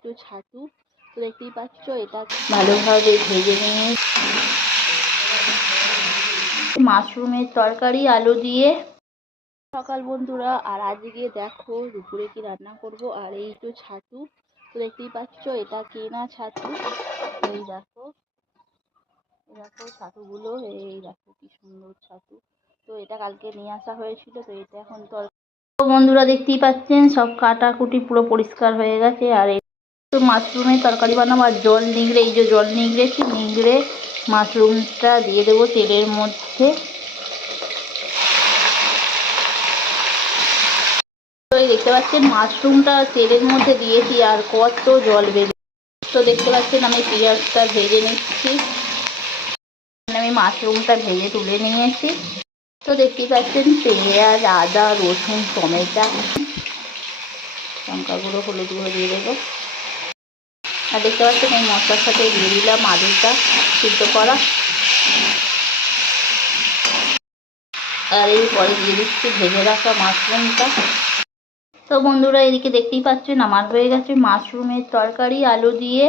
একটু ছাতু, তো দেখতেই পাচ্ছ এটা ভালোভাবে ভেজে নিয়ে মাশরুমের তরকারি আলু দিয়ে। সকাল বন্ধুরা, আর আজকে দেখো দুপুরে কি রান্না করব। আর এই তো ছাতু, তো দেখতেই পাচ্ছ এটা কেনা ছাতু। এই দেখো দেখো ছাতুগুলো, এই দেখো কি সুন্দর ছাতু। তো এটা কালকে নিয়ে আসা হয়েছিল, তো এটা এখন তো বন্ধুরা দেখতেই পাচ্ছেন সব কাটাকুটি পুরো পরিষ্কার হয়ে গেছে। আর এই তো মাশরুমের তরকারি বানাবো। আর জল নিংড়ে, এই যে জল নিংড়েছি, নিংড়ে মাশরুমটা দিয়ে দেবো তেলের মধ্যে। তো এই দেখতে পাচ্ছেন মাশরুমটা তেলের মধ্যে দিয়েছি আর কত জল বেরিয়ে। তো দেখতে পাচ্ছেন আমি পেঁয়াজটা ভেজে নিচ্ছি, আমি মাশরুমটা ভেজে তুলে নিয়েছি। তো দেখতেই পাচ্ছেন পেঁয়াজ, আদা, রসুন, টমেটো, লঙ্কা গুঁড়ো, হলুদ গুঁড়ো দিয়ে দেবো। আর দেখতে পাচ্ছেন এই মশলার সাথে দিয়ে দিলাম আলুটা সিদ্ধ করা। আর এই পরে দিয়ে দিচ্ছি ভেজে রাখা মাশরুমটা। তো বন্ধুরা এদিকে দেখতেই পাচ্ছেন আমার হয়ে গেছে মাশরুমের তরকারি আলু দিয়ে।